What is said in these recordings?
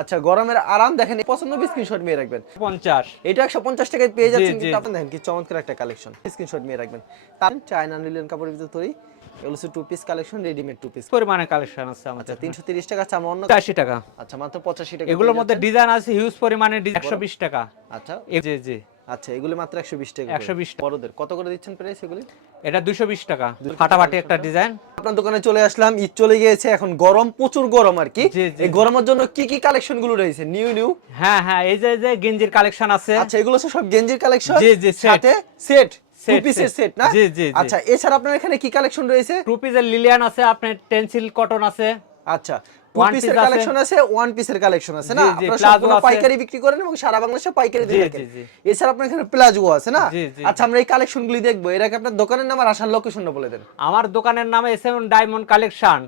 আচ্ছা গরমের আরাম দেখেন পছন্দ স্ক্রিনশট নিয়ে রাখবেন। পঞ্চাশ। এটা একশো পঞ্চাশ টাকায় পেয়ে যাচ্ছেন কিন্তু আপনি দেখেন কি চমৎকার একটা কালেকশন স্ক্রিনশট নিয়ে রাখবেন। তার চায়না নিলেন কাপড়ের ভিতরে তৈরি এগুলো two piece collection readymade two piece পরিমাণে কালেকশন আছে আচ্ছা আমাদের টাকা আছে আমার অন্য আশি টাকা। আচ্ছা মাত্র পঁচাশি টাকা এগুলোর মধ্যে ডিজাইন আছে হিউজ পরিমাণে একশো বিশ টাকা। আচ্ছা। জি জি। আচ্ছা এগুলো মাত্র একশো বিশ টাকা 120 করে। বড়দের। কত করে দিচ্ছেন প্রাইস এগুলি? এটা দুশো বিশ টাকা। ফাটাফাটি একটা ডিজাইন আপনার দোকানে চলে আসলাম ঈদ চলে গিয়েছে এখন গরম প্রচুর গরম আর কি। এই গরমের জন্য কি কি কালেকশনগুলো রয়েছে? নিউ নিউ হ্যাঁ হ্যাঁ এই যে যে গেঞ্জির কালেকশন আছে। আচ্ছা এগুলো সব গেঞ্জির কালেকশন জি, জি, সাথে সেট। সেট না? জি, জি, জি। আচ্ছা এছাড়া আপনার এখানে কি কালেকশন রয়েছে? টু পিসের লিলিয়ান আছে আপনার টেন্সিল কটন আছে। আচ্ছা টু One পিসের কালেকশন আছে। ওয়ান পিসের কালেকশন আছে না? জি, জি, আপনারা plazo পাইকারি বিক্রি করেন এবং সারা বাংলাদেশে পাইকারি দিয়ে থাকেন জি, জি। এছাড়া আপনার এখানে প্লাজো আছে না? জি, জি। আচ্ছা আমরা এই কালেকশনগুলি দেখব। এর আগে আপনার দোকানের নাম আর আসার লোকেশনটা বলে দেন। আমার দোকানের নামে এস এম ডায়মন্ড কালেকশন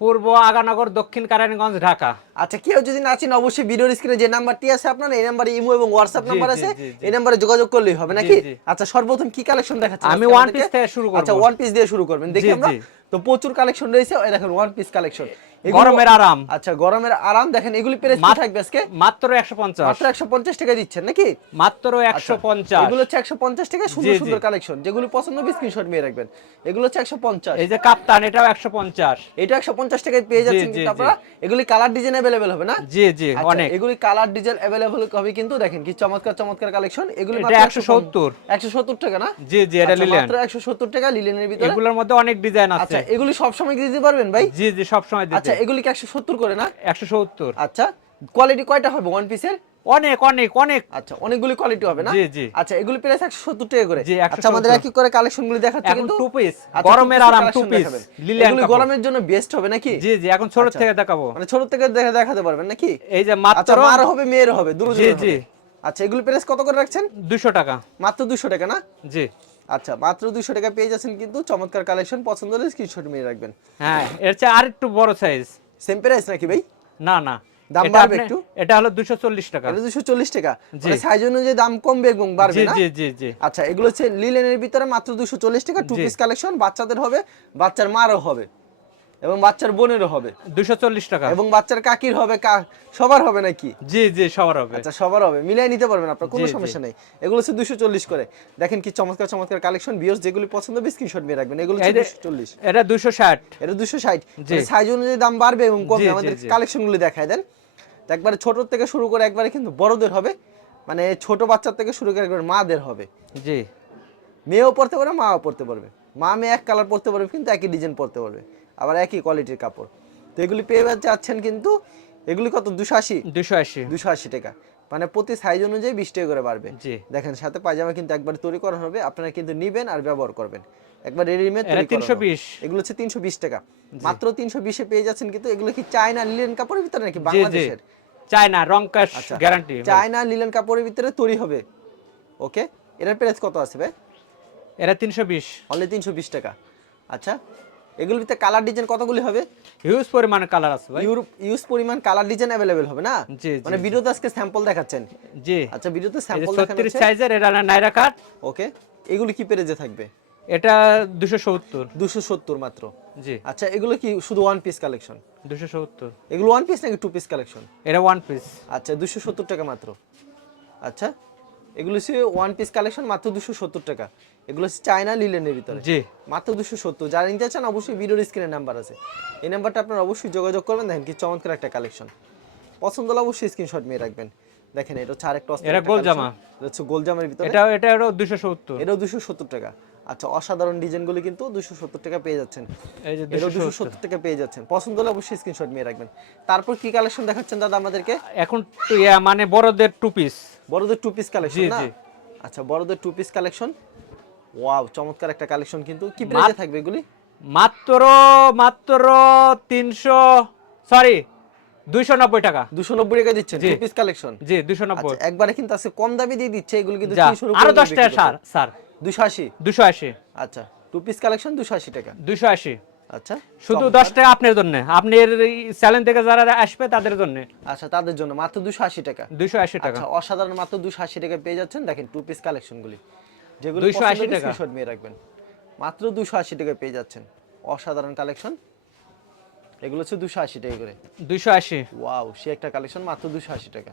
পূর্ব আগানগর দক্ষিণ কারানীগঞ্জ ঢাকা। আচ্ছা কেউ যদি না চিন অবশ্যই ভিডিওর স্ক্রিনে যে নাম্বারটি আছে আপনার এই নাম্বারে ইমো এবং হোয়াটসঅ্যাপ নাম্বার আছে। এই নাম্বারে যোগাযোগ করলেই হবে নাকি? আচ্ছা সর্বপ্রথম কি কালেকশন দেখাচ্ছেন আমি ওয়ান পিস থেকে শুরু করব। আচ্ছা ওয়ান পিস দিয়ে শুরু করবেন। দেখি আমরা। তো প্রচুর কালেকশন রয়েছে এই দেখেন ওয়ান পিস কালেকশন গরমের আরাম। আচ্ছা গরমের আরাম। দেখেন এগুলি প্রাইস কি থাকবে আজকে? মাত্র একশো পঞ্চাশ। মাত্র একশো পঞ্চাশ টাকা দিচ্ছেন নাকি? মাত্র একশো পঞ্চাশ। এগুলো হচ্ছে একশো পঞ্চাশ টাকা সুন্দর। সুন্দর কালেকশন যেগুলো পছন্দ হবে স্ক্রিনশট নিয়ে রাখবেন। এগুলো হচ্ছে একশো পঞ্চাশ। এই যে কাপ্তান এটাও একশো পঞ্চাশ। এটা একশো পঞ্চাশ টাকায় পেয়ে যাচ্ছেন কিন্তু আপনারা। এগুলি কালার ডিজাইন অ্যাভেলেবেল হবে না? জি জি আচ্ছা, অনেক। এগুলি কালার ডিজাইন অ্যাভেলেবল হবে কিন্তু দেখেন কি চমৎকার চমৎকার কালেকশন এগুলি মাত্র 170 170 টাকা না? জি জি এটা আচ্ছা, লিলিয়ান মাত্র 170 টাকা লিলেনের ভিতরে। এগুলোর মধ্যে অনেক ডিজাইন আছে। আচ্ছা এগুলি সব সময় দিতে পারবেন ভাই? জি জি সবসময় আচ্ছা দিতে এগুলি কি 170 করে না? একশো সত্তর। আচ্ছা কোয়ালিটি কয়টা হবে ওয়ান পিসের অনেক অনেক অনেক। আচ্ছা অনেকগুলি কোয়ালিটি হবে না? জি, জি। আচ্ছা এগুলি প্রাইস 170 টাকা করে। আচ্ছা আমাদের একই করে কালেকশন গুলি দেখাচ্ছি কিন্তু two piece, আচ্ছা, গরমের আরাম দেখাবেন। লিলিয়ান এগুলি গরমের জন্য বেস্ট হবে নাকি? জি জি এখন ছোট আচ্ছা। থেকে দেখাবো। মানে ছোট থেকে দেখা দেখাতে পারবেন নাকি? এই যে আচ্ছা মাত্র মার হবে মেয়ের হবে দুটো জি, জি। আচ্ছা এগুলি প্রাইস কত করে রাখছেন? দুশো টাকা। মাত্র 200 টাকা না? জি। আচ্ছা মাত্র 200 টাকা পেয়ে যাচ্ছেন কিন্তু চমৎকার কালেকশন পছন্দ হলে স্ক্রিনশট নিয়ে রাখবেন। হ্যাঁ এর চেয়ে আর একটু বড় সাইজ সেম প্রাইস নাকি ভাই? না না। দাম বাড়বে একটু? এটা হলো দুশো চল্লিশ টাকা। এটা 240 টাকা? মানে সাইজ অনুযায়ী দাম কমবে এবং বাড়বে না? জি জি জি। আচ্ছা এগুলো হচ্ছে লিলেনের ভিতরে মাত্র 240 টাকা টু পিস কালেকশন বাচ্চাদের হবে বাচ্চার মারও হবে। এবং বাচ্চার বোনেরও হবে। দুশো চল্লিশ টাকা। এবং বাচ্চার কাকির হবে সবার হবে নাকি? জি জি সবার হবে। আচ্ছা সবার হবে। মিলাই নিতে পারবেন আপনার কোনো। সমস্যা নেই। এগুলো হচ্ছে দুশো চল্লিশ করে। দেখেন কি চমৎকার চমৎকার কালেকশন বিয়স যেগুলি পছন্দ হবে স্ক্রিনশট নিয়ে রাখবেন। এগুলো দুশো চল্লিশ। এটা দুশো ষাট। এটা দুশো ষাট। সাইজ অনুযায়ী দাম বাড়বে এবং কমবে। আমাদের জি। কালেকশন গুলি দেখায় দেন। একবারে ছোট থেকে শুরু করে একবারে কিন্তু বড়দের হবে। মানে ছোট বাচ্চার থেকে শুরু করে একবার মাদের হবে। জি। মেয়েও পড়তে পারবে মাও পড়তে পারবে। মা মেয়ে এক কালার পড়তে পারবে কিন্তু একই ডিজাইন পড়তে পারবে। আবার একই কোয়ালিটির কাপড়। তো এগুলি পেয়ে যাচ্ছেন কিন্তু এগুলি কত? দুশো আশি? দুশো আশি। দুশো আশি টাকা। মানে প্রতি সাইজ অনুযায়ী বিশ টাকা করে বাড়বে। দেখেন সাথে পায়জামা কিন্তু একবার তৈরি করা হবে। আপনারা কিন্তু নিবেন আর ব্যবহার করবেন। একবার রেডিমেড তিনশো বিশ। এগুলো হচ্ছে তিনশো বিশ টাকা। মাত্র তিনশো বিশে পেয়ে যাচ্ছেন কিন্তু এগুলো কি চায়না লিলেন কাপড়ের ভিতরে নাকি বাংলাদেশের? চায়না রং কাশ আচ্ছা। গ্যারান্টি চায়না লিলেন কাপড়ের ভিতরে তৈরি হবে। ওকে এটার প্রাইস কত আছে ভাই? এটা তিনশো বিশ। অনলি তিনশো বিশ টাকা। আচ্ছা? এগুলোর ভিতরে কালার ডিজাইন কতগুলি হবে? হিউজ পরিমাণে কালার আছে ভাই। ইউরোপ ইউজ পরিমাণ কালার ডিজাইন অ্যাভেলেবেল হবে না? জি, মানে ভিডিওতে আজকে স্যাম্পল দেখাচ্ছেন। জি। আচ্ছা ভিডিওতে স্যাম্পল ছত্রিশ হচ্ছে। সাইজের এটা নাইরা কাট ওকে এগুলি কি পেরেজে থাকবে? এটা দুশো সত্তর। দুশো সত্তর মাত্র। জি। আচ্ছা এগুলো কি শুধু ওয়ান পিস কালেকশন দুশো সত্তর। এগুলো ওয়ান পিস নাকি টু পিস কালেকশন এটা ওয়ান পিস আচ্ছা দুশো সত্তর টাকা মাত্র। আচ্ছা এগুলো হচ্ছে ওয়ান পিস কালেকশন মাত্র দুশো সত্তর টাকা। এগুলো হচ্ছে চায়না লিলেনের ভিতরে। জি। মাত্র দুশো সত্তর। যারা নিতে চান অবশ্যই ভিডিওর স্ক্রিনের নাম্বার আছে। এই নাম্বারটা আপনারা অবশ্যই যোগাযোগ করবেন। দেখেন কি চমৎকার একটা কালেকশন পছন্দ হলে অবশ্যই স্ক্রিনশট নিয়ে রাখবেন। দেখেন এটা হচ্ছে আরেকটা এটা গোল জামা। এটা হচ্ছে গোল জামার ভিতরে। এটা এটা এটাও টাকা। আচ্ছা অসাধারণ ডিজাইনগুলো কিন্তু দুশো সত্তর টাকা পেয়ে যাচ্ছেন। এই যে এটাও দুশো দুশো সত্তর টাকা পেয়ে যাচ্ছেন। পছন্দ হলে অবশ্যই স্ক্রিনশট নিয়ে রাখবেন। তারপর কি কালেকশন দেখাচ্ছেন দাদা আমাদেরকে? এখন মানে বড়দের টু পিস বড়দের টু পিস কালেকশন জি, না? আচ্ছা বড়দের টু পিস কালেকশন ওয়াও চমৎকার একটা কালেকশন কিন্তু। কি প্রাইসে থাকবে এগুলি? মাত্র মাত্র তিনশো সরি দুইশো নব্বই টাকা। দুশো নব্বই টাকা দিচ্ছেন টু পিস কালেকশন জি দুশো নব্বই। আচ্ছা একবারে কিন্তু আছে কম দামে দিয়ে দিচ্ছে এগুলো কিন্তু যা 300 আরও উপরে দশ টাকা স্যার স্যার দুশো আশি? দুশো আশি। আচ্ছা টু পিস কালেকশন দুশো আশি টাকা। দুশো আশি। আচ্ছা শুধু চমৎকার। দশ টাকা আপনার জন্য। আপনার চ্যানেল থেকে যারা আসবে তাদের জন্য। আচ্ছা তাদের জন্য। মাত্র দুশো আশি টাকা। দুশো আশি টাকা। আচ্ছা অসাধারণ মাত্র দুশো আশি টাকা পেয়ে যাচ্ছেন। দেখেন টু পিস কালেকশনগুলি যেগুলো 280 টাকা। স্ক্রিনশট নিয়ে রাখবেন। মাত্র দুশো আশি টাকা পেয়ে যাচ্ছেন। অসাধারণ কালেকশন এগুলো হচ্ছে দুশো আশি টাকা করে। দুইশো আশি। ওয়াও সে একটা কালেকশন মাত্র দুশো আশি টাকা।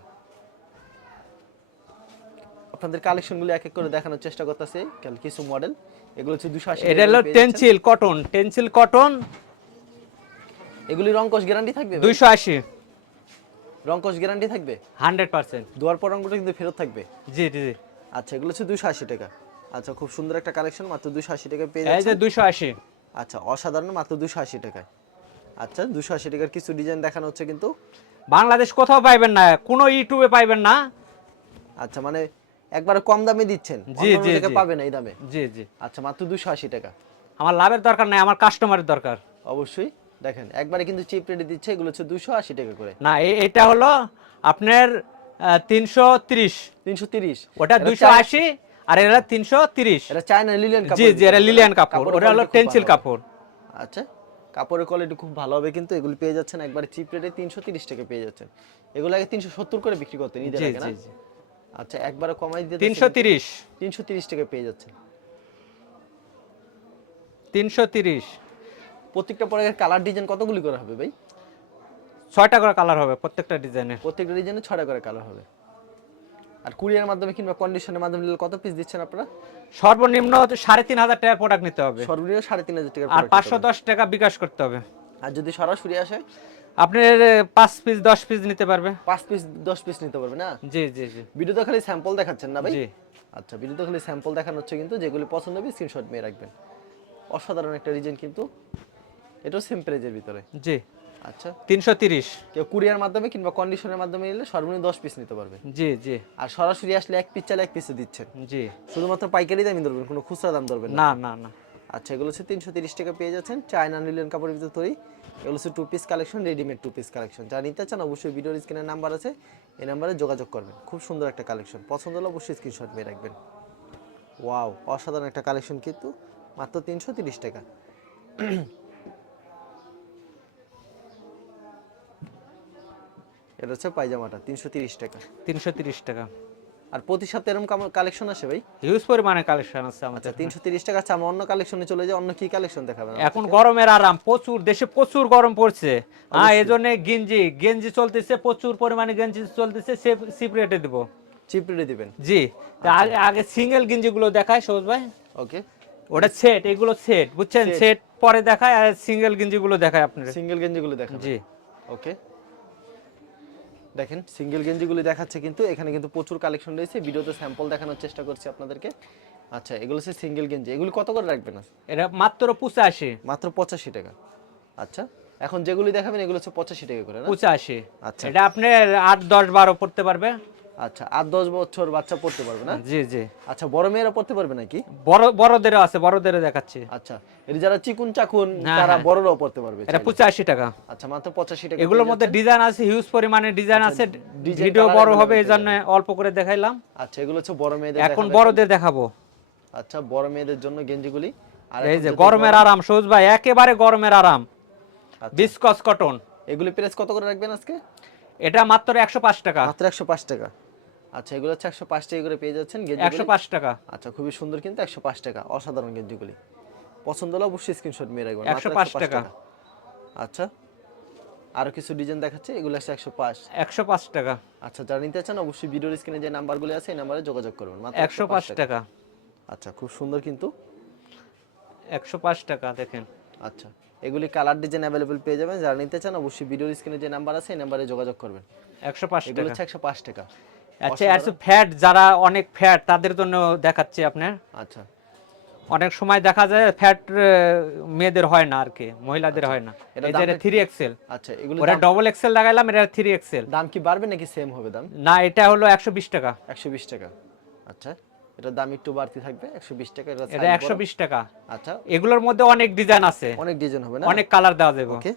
আপনাদের কালেকশনগুলো এক এক করে দেখানোর চেষ্টা করতেছে। কিছু মডেল এগুলো হচ্ছে দুশো আশি এটা হলো টেনসিল কটন টেনসিল কটন এগুলি রংকশ গ্যারান্টি থাকবে? দুইশো আশি। রংকশ গ্যারান্টি থাকবে? Hundred percent. দুয়ার পর রঙটা কিন্তু ফেরত থাকবে। জি জি জি। আচ্ছা এগুলো হচ্ছে দুশো আশি টাকা। আচ্ছা খুব সুন্দর একটা কালেকশন মাত্র দুশো আশি টাকা পেয়ে এই যে যাচ্ছে দুইশো আশি। আচ্ছা অসাধারণ মাত্র দুশো আশি টাকায়। আচ্ছা দুশো আশি টাকার কিছু ডিজাইন দেখানো হচ্ছে কিন্তু। বাংলাদেশ কোথাও পাইবেন না কোনো ইউটিউবে পাইবেন না। আচ্ছা মানে একবারে কম দামে দিচ্ছেন। জি, জি, জি। পাবেন এই দামে। জি জি। আচ্ছা মাত্র দুশো আশি টাকা। আমার লাভের দরকার নাই আমার কাস্টমারের দরকার। অবশ্যই। দেখেন একবারে কিন্তু চিপ রেটে দিচ্ছে এগুলো হচ্ছে দুশো আশি টাকা করে। না এটা হলো আপনার তিনশো তিরিশ। তিনশো তিরিশ। ওটা দুইশো আশি। আর তিনশো তিরিশ। এটা চায়না লিলিয়ান কাপড় জি এটা লিলিয়ান কাপড় ওটা হলো টেনসিল কাপড় আচ্ছা কাপড়ের কোয়ালিটি খুব ভালো হবে কিন্তু এগুলি পেয়ে যাচ্ছেন একবারে চিপ রেটে তিনশো তিরিশ টাকা পেয়ে যাচ্ছেন। এগুলো আগে তিনশো সত্তর করে বিক্রি করতেন ঈদের আগে না? জি জি। আচ্ছা একবারে কমাই দিয়ে তিনশো তিরিশ। তিনশো তিরিশ টাকা পেয়ে যাচ্ছেন। তিনশো তিরিশ। প্রত্যেকটা প্রোডাক্টের কালার ডিজাইন কতগুলি করে হবে ভাই? ছয়টা করে কালার হবে প্রত্যেকটা ডিজাইনের প্রত্যেকটা ডিজাইনে ছয়টা করে কালার হবে। আর কুরিয়ার মাধ্যমে কিংবা কন্ডিশনের মাধ্যমে নিলে কত পিস দিচ্ছেন আপনারা? সর্বনিম্ন সাড়ে তিন হাজার টাকার প্রোডাক্ট নিতে হবে। সর্বনিম্ন সাড়ে তিন হাজার টাকার আর পাঁচশো। দশ টাকা বিকাশ করতে হবে। আর যদি সরাসরি আসে? আপনি পাঁচ পিস দশ পিস নিতে পারবে। পাঁচ পিস দশ পিস নিতে পারবে না? জি জি জি। ভিডিওতে খালি স্যাম্পল দেখাচ্ছেন না ভাই? জি। আচ্ছা ভিডিওতে খালি স্যাম্পল দেখানো হচ্ছে কিন্তু যেগুলি পছন্দ হবে স্ক্রিনশট নিয়ে রাখবেন। অসাধারণ একটা রিজন কিন্তু। এটাও সেম প্রাইজের ভিতরে। জি। আচ্ছা। তিনশো তিরিশ। কেউ কুরিয়ার মাধ্যমে কিংবা কন্ডিশনের মাধ্যমে নিলে সর্বনিম্ন দশ পিস নিতে পারবে। জি জি। আর সরাসরি আসলে এক পিস চালে এক পিসে দিচ্ছেন। জি। শুধুমাত্র পাইকারি দামই ধরবেন কোনো খুচরা দাম ধরবেন না। না না আচ্ছা এগুলো হচ্ছে তিনশো তিরিশ টাকা পেয়ে যাচ্ছেন। চায়না লিলেন কাপড়ের ভিতরে তৈরি। এগুলো হচ্ছে two piece collection readymade two piece collection যা নিতে চান অবশ্যই ভিডিওর স্ক্রিনের নাম্বার আছে। এই নাম্বারে যোগাযোগ করবেন। খুব সুন্দর একটা কালেকশন পছন্দ হলে অবশ্যই স্ক্রিনশট নিয়ে রাখবেন। ওয়াও অসাধারণ একটা কালেকশন কিন্তু। মাত্র তিনশো তিরিশ টাকা। এটা হচ্ছে পায়জামাটা তিনশো তিরিশ টাকা। তিনশো তিরিশ টাকা। আর প্রতি সপ্তাহে এরকম কালেকশন আসে ভাই? হিউজ পরিমাণে কালেকশন আছে আমাদের আচ্ছা তিনশো তিরিশ টাকা আচ্ছা আমরা অন্য কালেকশনে চলে যাই অন্য কি কালেকশন দেখাবেন এখন গরমের আরাম প্রচুর দেশে প্রচুর গরম পড়ছে। হ্যাঁ এই জন্য গেঞ্জি গেঞ্জি চলতেছে প্রচুর পরিমাণে গেঞ্জি চলতেছে সিপ রেটে দিব। চিপ রেটে দিবেন? জি আগে আগে সিঙ্গেল গেঞ্জি গুলো দেখায় সবুজ ভাই। ওকে ওটা সেট এগুলো সেট বুঝছেন? সেট পরে দেখায় আর সিঙ্গেল গেঞ্জি গুলো দেখায় আপনার সিঙ্গেল গেঞ্জিগুলো দেখান জি। ওকে দেখেন সিঙ্গেল গেঞ্জিগুলি দেখাচ্ছে কিন্তু এখানে কিন্তু প্রচুর কালেকশন রয়েছে। ভিডিওতে স্যাম্পল দেখানোর চেষ্টা করছি আপনাদেরকে। আচ্ছা এগুলো হচ্ছে সিঙ্গেল গেঞ্জি। এগুলি কত করে রাখবেন এটা মাত্র পঁচাশি। মাত্র পঁচাশি টাকা। আচ্ছা এখন যেগুলি দেখাবেন এগুলো হচ্ছে পঁচাশি টাকা করে পঁচাশি। আচ্ছা। এটা আপনি আট দশ বারো পড়তে পারবে। আচ্ছা আট দশ বছর বাচ্চা পড়তে পারবে না? জি জি। আচ্ছা বড় মেয়েরা পড়তে পারবে নাকি? বড় বড়দেরও আছে বড়দেরও দেখাচ্ছি। আচ্ছা এর যারা চিকুন চাকুন হ্যাঁ, তারা হ্যাঁ। বড়রাও পড়তে পারবে এটা পঁচাশি টাকা। আচ্ছা মাত্র পঁচাশি টাকা। এগুলোর মধ্যে ডিজাইন আছে হিউজ পরিমাণে ডিজাইন আছে। ভিডিও বড় হবে এই জন্য অল্প করে দেখাইলাম। আচ্ছা এগুলো হচ্ছে বড় মেয়েদের এখন বড়দের দেখাবো। আচ্ছা বড় মেয়েদের জন্য গেঞ্জিগুলি আর এই যে গরমের আরাম সবুজ ভাই একেবারে গরমের আরাম। আচ্ছা, বিসকস কটন এগুলি প্রাইস কত করে রাখবেন আজকে? এটা মাত্র একশো পাঁচ টাকা। মাত্র একশো পাঁচ টাকা। আচ্ছা এগুলো হচ্ছে একশো পাঁচ টাকা করে পেয়ে যাচ্ছেন একশো পাঁচ টাকা আচ্ছা খুবই সুন্দর কিন্তু একশো পাঁচ টাকা অসাধারণ গেঞ্জিগুলি পছন্দ হলে অবশ্যই স্ক্রিনশট মেয়ে রাখবেন 105 105 টাকা। আচ্ছা আরও কিছু ডিজাইন দেখাচ্ছে এগুলো হচ্ছে একশো পাঁচ একশো পাঁচ টাকা আচ্ছা যারা নিতে চান অবশ্যই ভিডিওর স্ক্রিনে যে নাম্বারগুলি আছে এই নাম্বারে যোগাযোগ করবেন মাত্র একশো পাঁচ টাকা আচ্ছা খুব সুন্দর কিন্তু একশো পাঁচ টাকা দেখেন আচ্ছা এগুলি কালার ডিজাইন অ্যাভেলেবল পেয়ে যাবেন যারা নিতে চান অবশ্যই ভিডিওর স্ক্রিনে যে নাম্বার আছে এই নাম্বারে যোগাযোগ করবেন একশো পাঁচ এগুলো টাকা হচ্ছে একশো পাঁচ টাকা আচ্ছা আছে ফ্যাট যারা অনেক ফ্যাট তাদের জন্য দেখাচ্ছি আপনার। আচ্ছা। অনেক সময় দেখা যায় ফ্যাট মেয়েদের হয় না আর কি মহিলাদের হয় না। এটা থ্রি এক্সেল আচ্ছা এগুলো ওরা ডবল এক্সেল লাগাইলাম এটা থ্রি এক্সেল দাম কি বাড়বে নাকি সেম হবে দাম? না এটা হলো একশো বিশ টাকা। একশো বিশ টাকা। আচ্ছা এটার দাম একটু বাড়তি থাকবে একশো বিশ টাকা এটা এটা size একশো বড়। বিশ টাকা। আচ্ছা। এগুলোর মধ্যে অনেক ডিজাইন আছে। অনেক ডিজাইন হবে না? অনেক কালার দেওয়া যাবে। ওকে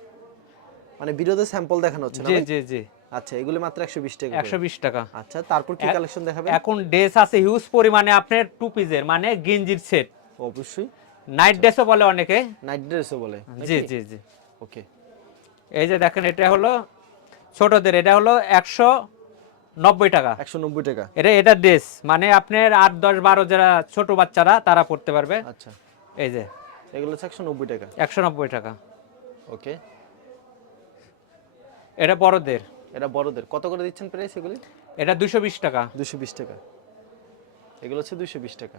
মানে ভিডিওতে স্যাম্পল দেখানো হচ্ছে না জি জি জি। আচ্ছা এগুলো মাত্র একশো বিশ টাকা একশো করে। বিশ টাকা। আচ্ছা তারপর কি কালেকশন দেখাবে এখন ড্রেস আছে হিউজ পরিমাণে আপনার টু পিসের মানে গেঞ্জির সেট অবশ্যই। নাইট ড্রেসও বলে অনেকে। নাইট ড্রেসও বলে। জি জি জি। ওকে এই যে দেখেন এটা হলো ছোটদের এটা হলো একশো নব্বই টাকা। একশো নব্বই টাকা। এটা এটা ড্রেস মানে আপনার আট দশ বারো যারা ছোট বাচ্চারা তারা পড়তে পারবে। আচ্ছা। এই যে। এগুলো হচ্ছে একশো নব্বই টাকা। একশো নব্বই টাকা। ওকে এটা বড়দের। এটা বড়দের। কত করে দিচ্ছেন প্রাইস এগুলি? এটা দুশো বিশ টাকা। দুশো বিশ টাকা। এগুলো হচ্ছে দুশো বিশ টাকা।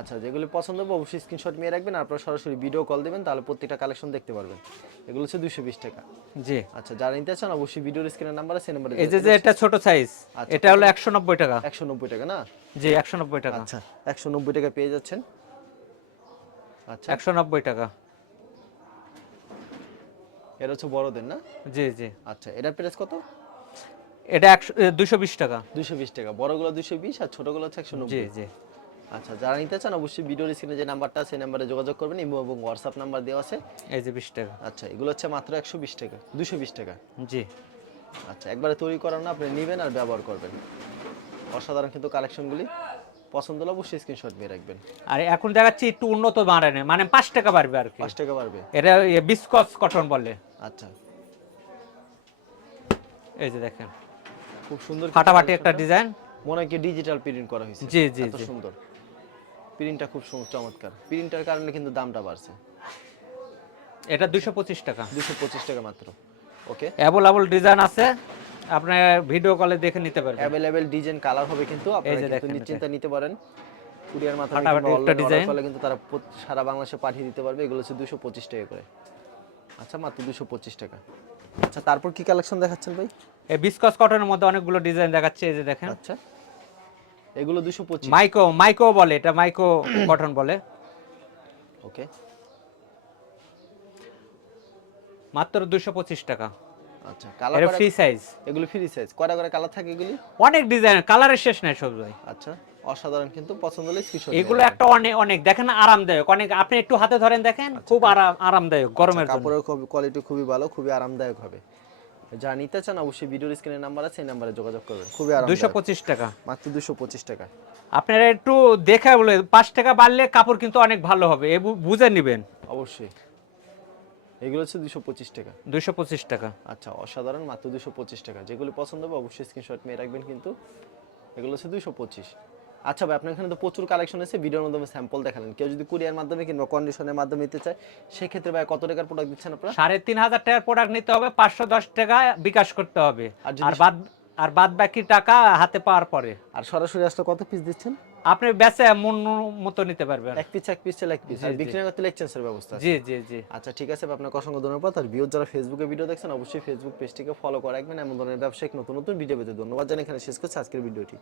আচ্ছা যেগুলি পছন্দ হবে অবশ্যই স্ক্রিনশট নিয়ে রাখবেন আর আপনারা সরাসরি ভিডিও কল দেবেন তাহলে প্রত্যেকটা কালেকশন দেখতে পারবেন। এগুলো হচ্ছে দুশো বিশ টাকা। জি। আচ্ছা যারা নিতে চান অবশ্যই ভিডিওর স্ক্রিনের নাম্বার আছে নাম্বারে এই যে যে এটা ছোট সাইজ আচ্ছা, এটা হলো একশো নব্বই টাকা। একশো নব্বই টাকা না? জি একশো নব্বই টাকা। আচ্ছা একশো নব্বই টাকা পেয়ে যাচ্ছেন। আচ্ছা। একশো নব্বই টাকা। এটা হচ্ছে বড়দের না? জি জি। আচ্ছা এটা প্রাইস কত? এটা একশো দুশো বিশ টাকা। দুশো বিশ টাকা। বড়গুলো দুশো বিশ আর ছোটগুলো হচ্ছে একশো জি জি। আচ্ছা যারা নিতে চান অবশ্যই ভিডিওর স্ক্রিনে যে নাম্বারটা আছে সেই নাম্বারে যোগাযোগ করবেন। ইমো এবং হোয়াটসঅ্যাপ নাম্বার দেওয়া আছে। এই যে বিশ টাকা। আচ্ছা এগুলো হচ্ছে মাত্র একশো বিশ টাকা দুশো বিশ টাকা। জি। আচ্ছা একবারে তৈরি করানো আপনি নেবেন আর ব্যবহার করবেন। অসাধারণ কিন্তু কালেকশনগুলি পছন্দ হলে অবশ্যই স্ক্রিনশট নিয়ে রাখবেন। আর এখন দেখাচ্ছি একটু উন্নত মানের মানে পাঁচ টাকা বাড়বে আর পাঁচ টাকা বাড়বে। এটা বিস্কস কটন বলে। আচ্ছা। এই যে দেখেন। খুব সুন্দর ফাটাফাটি একটা ডিজাইন মনে হয় কি ডিজিটাল প্রিন্ট করা হয়েছে? জি, জি, এত জি। সুন্দর। প্রিন্টটা খুব চমৎকার। প্রিন্টার কারণে কিন্তু দামটা বাড়ছে। এটা দুশো পঁচিশ টাকা। দুশো পঁচিশ টাকা মাত্র। ওকে অ্যাভেলেবল ডিজাইন আছে। আপনার ভিডিও কলে দেখে নিতে পারবেন। অ্যাভেলেবেল ডিজাইন কালার হবে কিন্তু আপনারা কিন্তু নিশ্চিন্তে নিতে পারেন। কুরিয়ার মাধ্যমে একটা design। কিন্তু তারা সারা বাংলাদেশে পাঠিয়ে দিতে পারবে। এগুলো হচ্ছে দুশো পঁচিশ টাকা করে। আচ্ছা মাত্র দুশো পঁচিশ টাকা। আচ্ছা তারপর কি কালেকশন দেখাচ্ছেন ভাই? এই বিস্কস কটনের মধ্যে অনেকগুলো ডিজাইন দেখাচ্ছে এই যে দেখেন। আচ্ছা। এগুলো দুশো পঁচিশ। মাইকো মাইকো বলে এটা মাইকো কটন বলে। ওকে মাত্র দুশো পঁচিশ টাকা। আচ্ছা কালার এটা ফ্রি সাইজ এগুলো ফ্রি সাইজ কয়টা করে কালার থাকে এগুলি? অনেক ডিজাইন কালারের শেষ নাই সব ভাই। আচ্ছা অসাধারণ কিন্তু পছন্দ হলে স্ক্রিনশট এগুলো একটা অনেক অনেক দেখেন আরামদায়ক। অনেক আপনি একটু হাতে ধরেন দেখেন খুব আরাম আরামদায়ক গরমের জন্য। কাপড়ের কোয়ালিটি খুবই ভালো খুবই আরামদায়ক হবে। যা নিতে চান অবশ্যই ভিডিওর স্ক্রিনের নাম্বার আছে সেই নাম্বারে যোগাযোগ করবেন। খুবই আরামদায়ক। পঁচিশ টাকা। মাত্র দুশো পঁচিশ টাকা। আপনারা একটু দেখে বলে পাঁচ টাকা বাড়লে কাপড় কিন্তু অনেক ভালো হবে এ বুঝে নেবেন। অবশ্যই। এগুলো হচ্ছে দুশো পঁচিশ টাকা। দুশো পঁচিশ টাকা। আচ্ছা অসাধারণ মাত্র দুশো পঁচিশ টাকা। যেগুলো পছন্দ হবে অবশ্যই স্ক্রিনশট নিয়ে রাখবেন কিন্তু এগুলো হচ্ছে দুশো পঁচিশ। আচ্ছা ভাই আপনার এখানে তো প্রচুর কালেকশন আছে ভিডিওর মাধ্যমে স্যাম্পল দেখালেন। কেউ যদি কুরিয়ার মাধ্যমে কিংবা কন্ডিশনের মাধ্যমে নিতে চায় সেক্ষেত্রে ভাই কত টাকার প্রোডাক্ট দিচ্ছেন আপনারা? সাড়ে তিন হাজার টাকার প্রোডাক্ট নিতে হবে পাঁচশো দশ টাকা বিকাশ করতে হবে। আর বাদ আর বাদ বাকি টাকা হাতে পাওয়ার পরে। আর সরাসরি আসলে কত পিস দিচ্ছেন? আপনি বেচে মন মতো নিতে পারবেন। এক পিস এক পিস এক পিস আর বিক্রি করতে এক্সচেঞ্জের ব্যবস্থা আছে। জি জি জি। আচ্ছা ঠিক আছে আপনার আপনাকে অসংখ্য ধন্যবাদ। আর ভিউ যারা ফেসবুকে ভিডিও দেখছেন অবশ্যই ফেসবুক পেজটিকে ফলো করে রাখবেন। এমন ধরনের ব্যবসায়িক নতুন নতুন ভিডিও পেতে ধন্যবাদ জানাই এখানে শেষ করছি আজকের ভিডিওটি